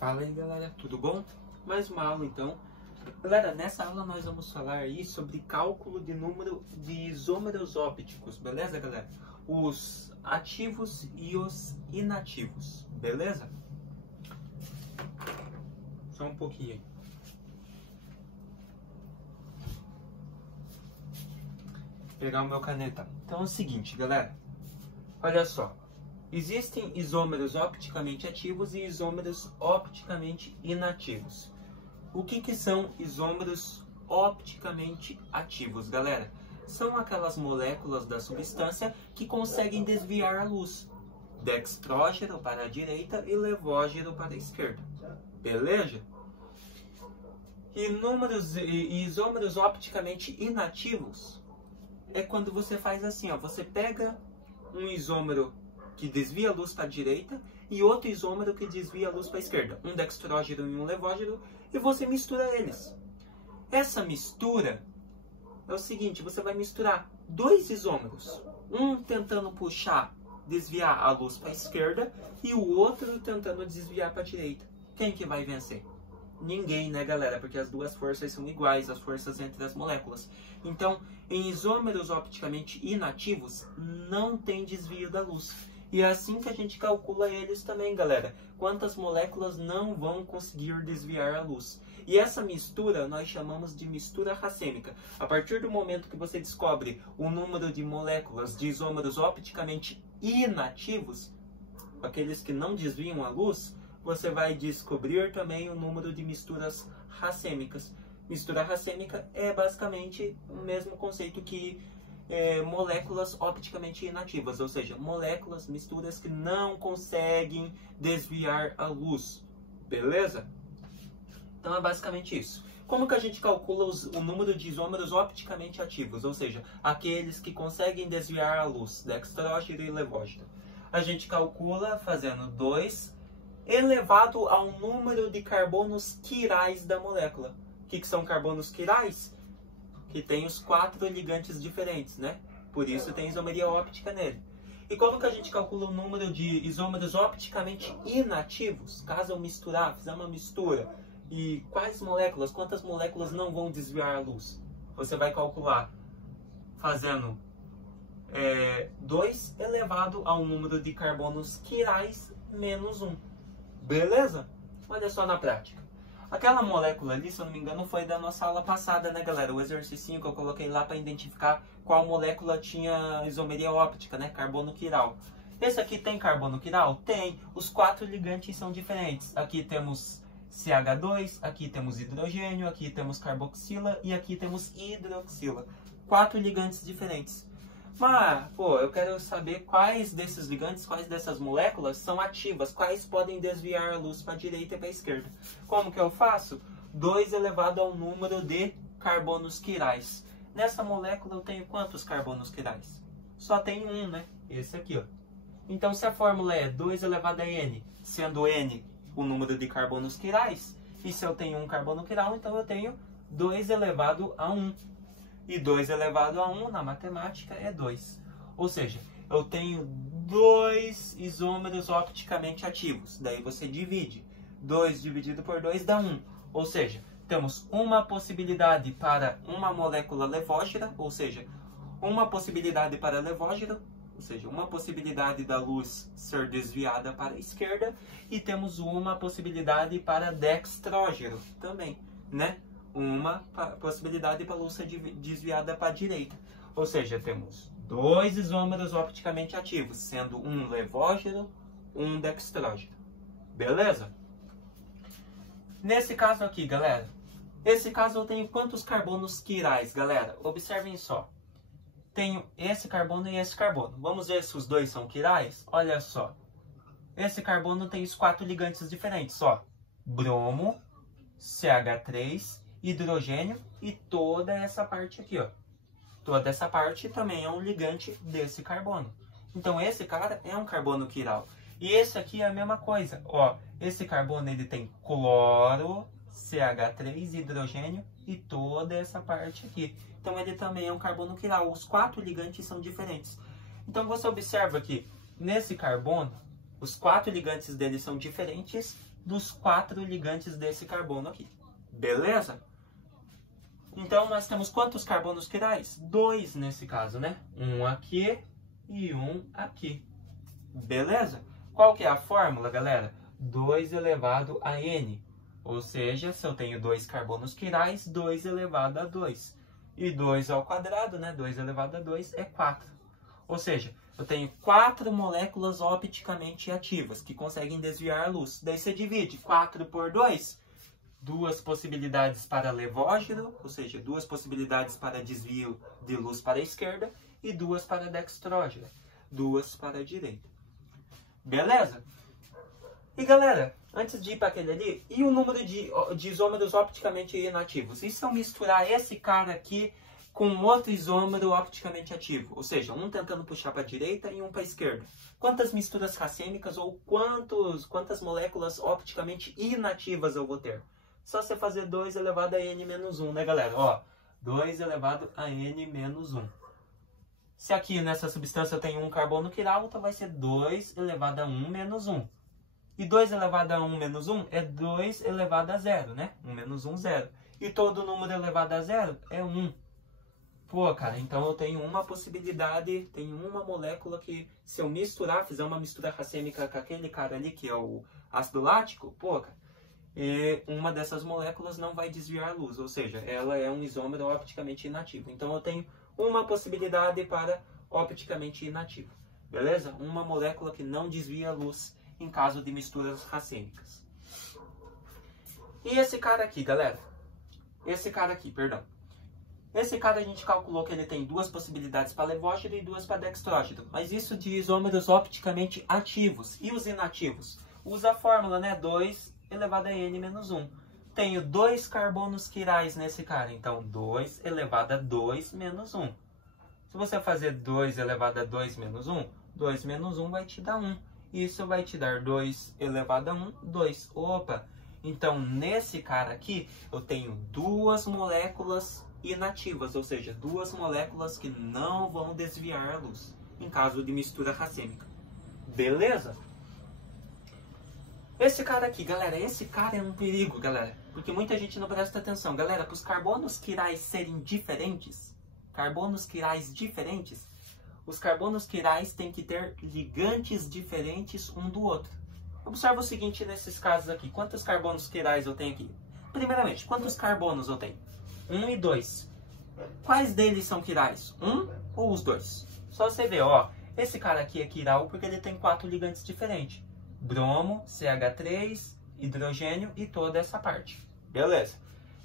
Fala aí, galera, tudo bom? Mais uma aula então. Galera, nessa aula nós vamos falar aí sobre cálculo de número de isômeros ópticos, beleza, galera? Os ativos e os inativos, beleza? Só um pouquinho aí. Vou pegar o meu caneta. Então é o seguinte, galera. Olha só. Existem isômeros opticamente ativos e isômeros opticamente inativos. O que são isômeros opticamente ativos, galera? São aquelas moléculas da substância que conseguem desviar a luz. Dextrógeno para a direita e levógeno para a esquerda. Beleza? E isômeros opticamente inativos é quando você faz assim, ó. Você pega um isômero que desvia a luz para a direita e outro isômero que desvia a luz para a esquerda. Um dextrógeno e um levógeno, e você mistura eles. Essa mistura é o seguinte, você vai misturar dois isômeros, um tentando desviar a luz para a esquerda e o outro tentando desviar para a direita. Quem que vai vencer? Ninguém, né, galera? Porque as duas forças são iguais, as forças entre as moléculas. Então, em isômeros opticamente inativos, não tem desvio da luz. E é assim que a gente calcula eles também, galera. Quantas moléculas não vão conseguir desviar a luz. E essa mistura nós chamamos de mistura racêmica. A partir do momento que você descobre o número de moléculas de isômeros opticamente inativos, aqueles que não desviam a luz, você vai descobrir também o número de misturas racêmicas. Mistura racêmica é basicamente o mesmo conceito que moléculas opticamente inativas, ou seja, moléculas, misturas que não conseguem desviar a luz, beleza? Então é basicamente isso. Como que a gente calcula o número de isômeros opticamente ativos, ou seja, aqueles que conseguem desviar a luz, dextrógeno e levógeno? A gente calcula fazendo 2 elevado ao número de carbonos quirais da molécula. O que são carbonos quirais? Que tem os 4 ligantes diferentes, né? Por isso tem isomeria óptica nele. E como que a gente calcula o número de isômeros opticamente inativos? Caso eu misturar, fizer uma mistura, e quais moléculas, quantas moléculas não vão desviar a luz? Você vai calcular fazendo 2 elevado ao número de carbonos quirais menos 1. Beleza? Olha só na prática. Aquela molécula ali, se eu não me engano, foi da nossa aula passada, né, galera? O exercício que eu coloquei lá para identificar qual molécula tinha isomeria óptica, né? Carbono quiral. Esse aqui tem carbono quiral? Tem. Os 4 ligantes são diferentes. Aqui temos CH2, aqui temos hidrogênio, aqui temos carboxila e aqui temos hidroxila. 4 ligantes diferentes. Mas, pô, eu quero saber quais desses ligantes, quais dessas moléculas são ativas, quais podem desviar a luz para a direita e para a esquerda. Como que eu faço? 2 elevado ao número de carbonos quirais. Nessa molécula eu tenho quantos carbonos quirais? Só tem um, né? Esse aqui, ó. Então, se a fórmula é 2 elevado a N, sendo N o número de carbonos quirais, e se eu tenho um carbono quiral, então eu tenho 2 elevado a 1. E 2 elevado a 1 na matemática é 2. Ou seja, eu tenho 2 isômeros opticamente ativos. Daí você divide. 2 dividido por 2 dá 1. Ou seja, temos uma possibilidade para uma molécula levógena, ou seja, uma possibilidade para levógeno, ou seja, uma possibilidade da luz ser desviada para a esquerda, e temos uma possibilidade para dextrógeno também, né? Uma possibilidade para a luz ser desviada para a direita. Ou seja, temos 2 isômeros opticamente ativos, sendo um levógeno, um dextrógeno. Beleza? Nesse caso aqui, galera, esse caso eu tenho quantos carbonos quirais, galera? Observem só. Tenho esse carbono e esse carbono. Vamos ver se os dois são quirais? Olha só. Esse carbono tem os 4 ligantes diferentes, ó. Bromo, CH3, hidrogênio e toda essa parte aqui, ó. Toda essa parte também é um ligante desse carbono. Então esse cara é um carbono quiral. E esse aqui é a mesma coisa, ó. Esse carbono ele tem cloro, CH3, hidrogênio e toda essa parte aqui. Então ele também é um carbono quiral. Os 4 ligantes são diferentes. Então você observa que nesse carbono, os 4 ligantes dele são diferentes dos 4 ligantes desse carbono aqui. Beleza? Então, nós temos quantos carbonos quirais? 2 nesse caso, né? Um aqui e um aqui. Beleza? Qual que é a fórmula, galera? 2 elevado a N. Ou seja, se eu tenho 2 carbonos quirais, 2 elevado a 2. E 2 ao quadrado, né? 2 elevado a 2 é 4. Ou seja, eu tenho 4 moléculas opticamente ativas que conseguem desviar a luz. Daí você divide 4 por 2. 2 possibilidades para levógeno, ou seja, 2 possibilidades para desvio de luz para a esquerda e 2 para dextrógeno, 2 para a direita. Beleza? E galera, antes de ir para aquele ali, e o número de isômeros opticamente inativos? E se eu misturar esse cara aqui com outro isômero opticamente ativo? Ou seja, um tentando puxar para a direita e um para a esquerda. Quantas misturas racêmicas ou quantas moléculas opticamente inativas eu vou ter? Só você fazer 2 elevado a N menos 1, né, galera? Ó, 2 elevado a N menos 1. Se aqui nessa substância eu tenho um carbono quiral, então vai ser 2 elevado a 1 menos 1. E 2 elevado a 1 menos 1 é 2 elevado a 0, né? 1 menos 1, 0. E todo número elevado a 0 é 1. Pô, cara, então eu tenho uma possibilidade, tenho uma molécula que, se eu misturar, fizer uma mistura racêmica com aquele cara ali, que é o ácido lático, pô, cara, e uma dessas moléculas não vai desviar a luz, ou seja, ela é um isômero opticamente inativo. Então eu tenho uma possibilidade para opticamente inativo, beleza? Uma molécula que não desvia a luz em caso de misturas racêmicas. E esse cara aqui, galera? Esse cara aqui, perdão. Esse cara a gente calculou que ele tem 2 possibilidades para levógeno e 2 para dextrógeno. Mas isso de isômeros opticamente ativos. E os inativos? Usa a fórmula, né? 2 elevado a N menos 1. Tenho 2 carbonos quirais nesse cara. Então, 2 elevado a 2 menos 1. Se você fazer 2 elevado a 2 menos 1, 2 menos 1 vai te dar 1. Isso vai te dar 2 elevado a 1, 2. Opa! Então, nesse cara aqui, eu tenho 2 moléculas inativas, ou seja, 2 moléculas que não vão desviar a luz, em caso de mistura racêmica. Beleza? Esse cara aqui, galera, esse cara é um perigo, galera, porque muita gente não presta atenção. Galera, para os carbonos quirais serem diferentes, os carbonos quirais têm que ter ligantes diferentes um do outro. Observa o seguinte nesses casos aqui. Quantos carbonos quirais eu tenho aqui? Primeiramente, quantos carbonos eu tenho? 1 e 2. Quais deles são quirais? 1 ou os 2? Só você ver, ó. Esse cara aqui é quiral porque ele tem 4 ligantes diferentes. Bromo, CH3, hidrogênio e toda essa parte. Beleza.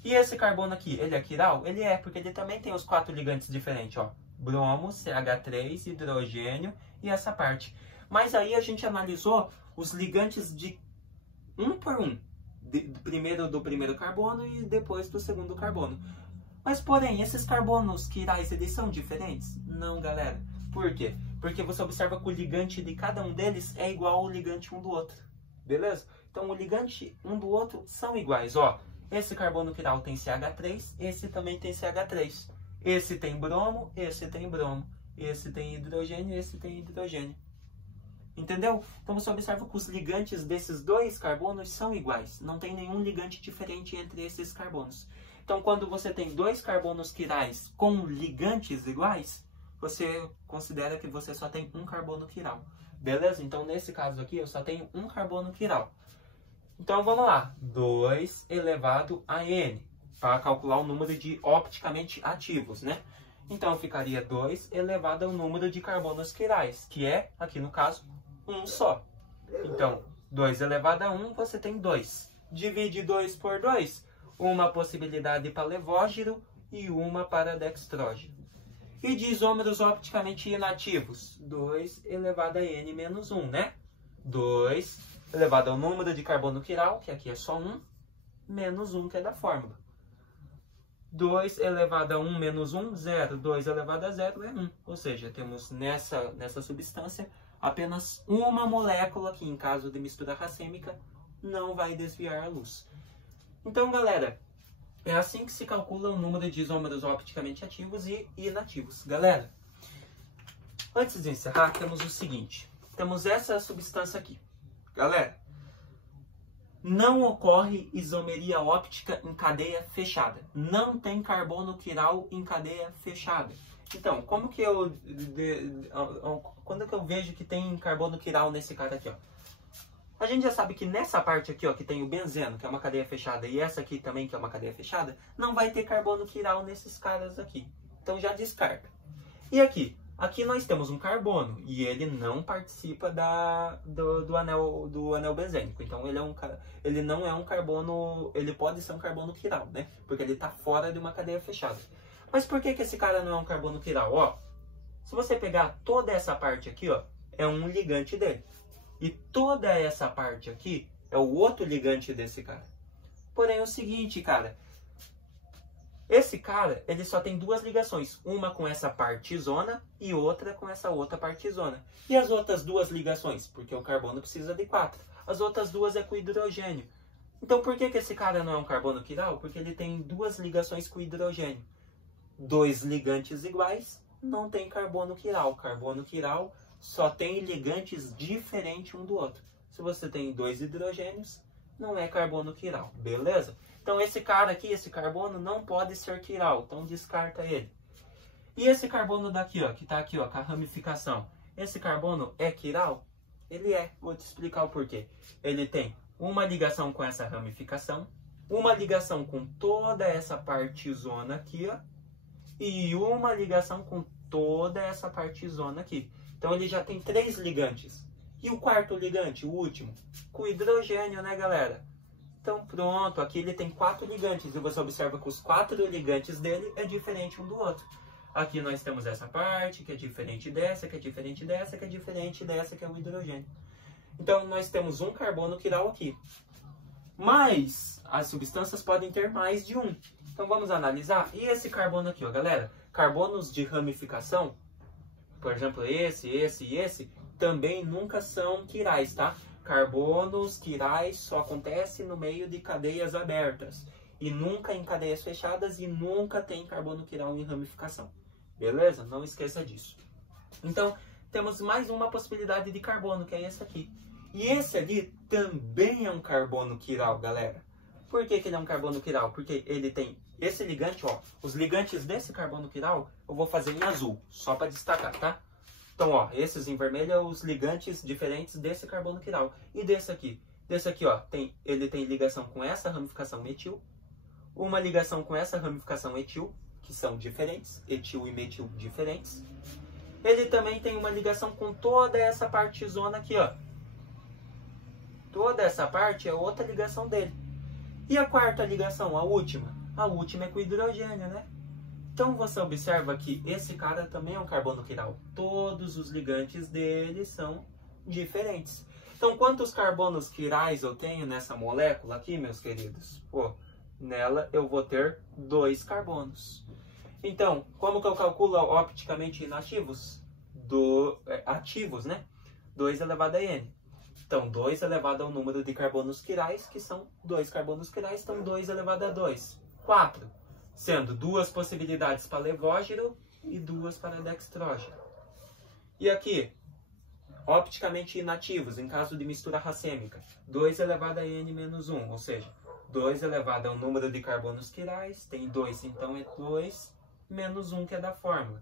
E esse carbono aqui, ele é quiral? Ele é, porque ele também tem os 4 ligantes diferentes, ó. Bromo, CH3, hidrogênio e essa parte. Mas aí a gente analisou os ligantes de 1 por 1. Primeiro do primeiro carbono e depois do segundo carbono. Mas, porém, esses carbonos quirais, eles são diferentes? Não, galera. Por quê? Porque você observa que o ligante de cada um deles é igual ao ligante um do outro. Beleza? Então, o ligante um do outro são iguais. Ó, esse carbono quiral tem CH3, esse também tem CH3. Esse tem bromo, esse tem bromo. Esse tem hidrogênio, esse tem hidrogênio. Entendeu? Então você observa que os ligantes desses 2 carbonos são iguais. Não tem nenhum ligante diferente entre esses carbonos. Então quando você tem 2 carbonos quirais com ligantes iguais, você considera que você só tem um carbono quiral. Beleza? Então nesse caso aqui eu só tenho um carbono quiral. Então vamos lá. 2 elevado a N. Para calcular o número de opticamente ativos, né? Então ficaria 2 elevado ao número de carbonos quirais, que é, aqui no caso, 1 só. Então, 2 elevado a 1, você tem 2. Divide 2 por 2, uma possibilidade para levógeno e uma para dextrógeno. E de isômeros opticamente inativos, 2 elevado a N menos 1, né? 2 elevado ao número de carbono quiral, que aqui é só 1, menos 1, que é da fórmula. 2 elevado a 1 menos 1, 0. 2 elevado a 0 é 1. Ou seja, temos nessa substância apenas uma molécula que, em caso de mistura racêmica, não vai desviar a luz. Então, galera, é assim que se calcula o número de isômeros opticamente ativos e inativos. Galera, antes de encerrar, temos o seguinte. Temos essa substância aqui. Galera, não ocorre isomeria óptica em cadeia fechada. Não tem carbono quiral em cadeia fechada. Então, como que quando que eu vejo que tem carbono quiral nesse cara aqui, ó? A gente já sabe que nessa parte aqui, ó, que tem o benzeno, que é uma cadeia fechada, e essa aqui também, que é uma cadeia fechada, não vai ter carbono quiral nesses caras aqui. Então já descarta. E aqui? Aqui nós temos um carbono, e ele não participa do anel benzênico. Então ele não é um carbono, ele pode ser um carbono quiral, né? Porque ele está fora de uma cadeia fechada. Mas por que esse cara não é um carbono quiral? Ó, se você pegar toda essa parte aqui, ó, é um ligante dele. E toda essa parte aqui é o outro ligante desse cara. Porém é o seguinte, cara. Esse cara, ele só tem duas ligações. Uma com essa partizona e outra com essa outra partizona. E as outras duas ligações? Porque o carbono precisa de 4. As outras duas é com hidrogênio. Então por que esse cara não é um carbono quiral? Porque ele tem duas ligações com hidrogênio. Dois ligantes iguais, não tem carbono quiral. Carbono quiral só tem ligantes diferentes um do outro. Se você tem dois hidrogênios, não é carbono quiral, beleza? Então esse cara aqui, esse carbono, não pode ser quiral, então descarta ele. E esse carbono daqui, ó, que tá aqui, ó, com a ramificação, esse carbono é quiral? Ele é, vou te explicar o porquê. Ele tem uma ligação com essa ramificação, uma ligação com toda essa partizona aqui, ó, e uma ligação com toda essa partizona aqui. Então ele já tem 3 ligantes. E o quarto ligante, o último? Com hidrogênio, né, galera? Então pronto, aqui ele tem 4 ligantes. E você observa que os 4 ligantes dele é diferente um do outro. Aqui nós temos essa parte, que é diferente dessa, que é diferente dessa, que é diferente dessa, que é o hidrogênio. Então nós temos um carbono quiral aqui. Mas as substâncias podem ter mais de um. Então vamos analisar. E esse carbono aqui, ó, galera? Carbonos de ramificação, por exemplo, esse e esse, também nunca são quirais, tá? Carbonos quirais só acontecem no meio de cadeias abertas. E nunca em cadeias fechadas e nunca tem carbono quiral em ramificação. Beleza? Não esqueça disso. Então, temos mais uma possibilidade de carbono, que é esse aqui. E esse ali também é um carbono quiral, galera. Por que ele é um carbono quiral? Porque ele tem esse ligante, ó. Os ligantes desse carbono quiral eu vou fazer em azul, só para destacar, tá? Então, ó, esses em vermelho são os ligantes diferentes desse carbono quiral. E desse aqui? Desse aqui, ó, ele tem ligação com essa ramificação metil, uma ligação com essa ramificação etil, que são diferentes, etil e metil diferentes. Ele também tem uma ligação com toda essa partizona aqui, ó. Toda essa parte é outra ligação dele. E a quarta ligação, a última? A última é com hidrogênio, né? Então você observa que esse cara também é um carbono quiral. Todos os ligantes dele são diferentes. Então quantos carbonos quirais eu tenho nessa molécula aqui, meus queridos? Pô, nela eu vou ter 2 carbonos. Então, como que eu calculo opticamente inativos? Ativos, né? 2 elevado a n. Então, 2 elevado ao número de carbonos quirais, que são 2 carbonos quirais, então 2 elevado a 2. 4. Sendo 2 possibilidades para levógeno e 2 para dextrógeno. E aqui, opticamente inativos, em caso de mistura racêmica, 2 elevado a n menos 1, ou seja, 2 elevado ao número de carbonos quirais, tem 2, então é 2 menos 1, que é da fórmula.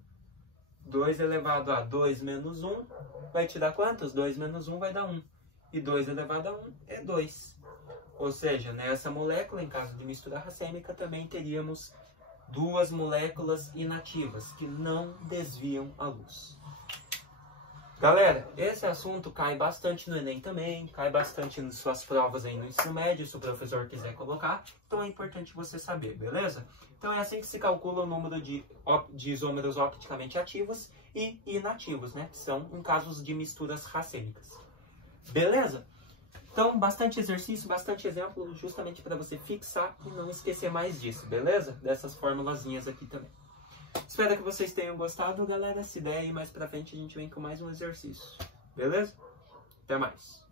2 elevado a 2 menos 1 vai te dar quantos? 2 menos 1 vai dar 1. E 2 elevado a 1 é 2. Ou seja, nessa molécula, em caso de mistura racêmica, também teríamos 2 moléculas inativas, que não desviam a luz. Galera, esse assunto cai bastante no Enem também, cai bastante nas suas provas aí no ensino médio, se o professor quiser colocar. Então é importante você saber, beleza? Então é assim que se calcula o número de isômeros opticamente ativos e inativos, né? Que são em casos de misturas racêmicas. Beleza? Então, bastante exercício, bastante exemplo, justamente para você fixar e não esquecer mais disso, beleza? Dessas formulazinhas aqui também. Espero que vocês tenham gostado, galera. Se der aí mais pra frente, a gente vem com mais um exercício. Beleza? Até mais.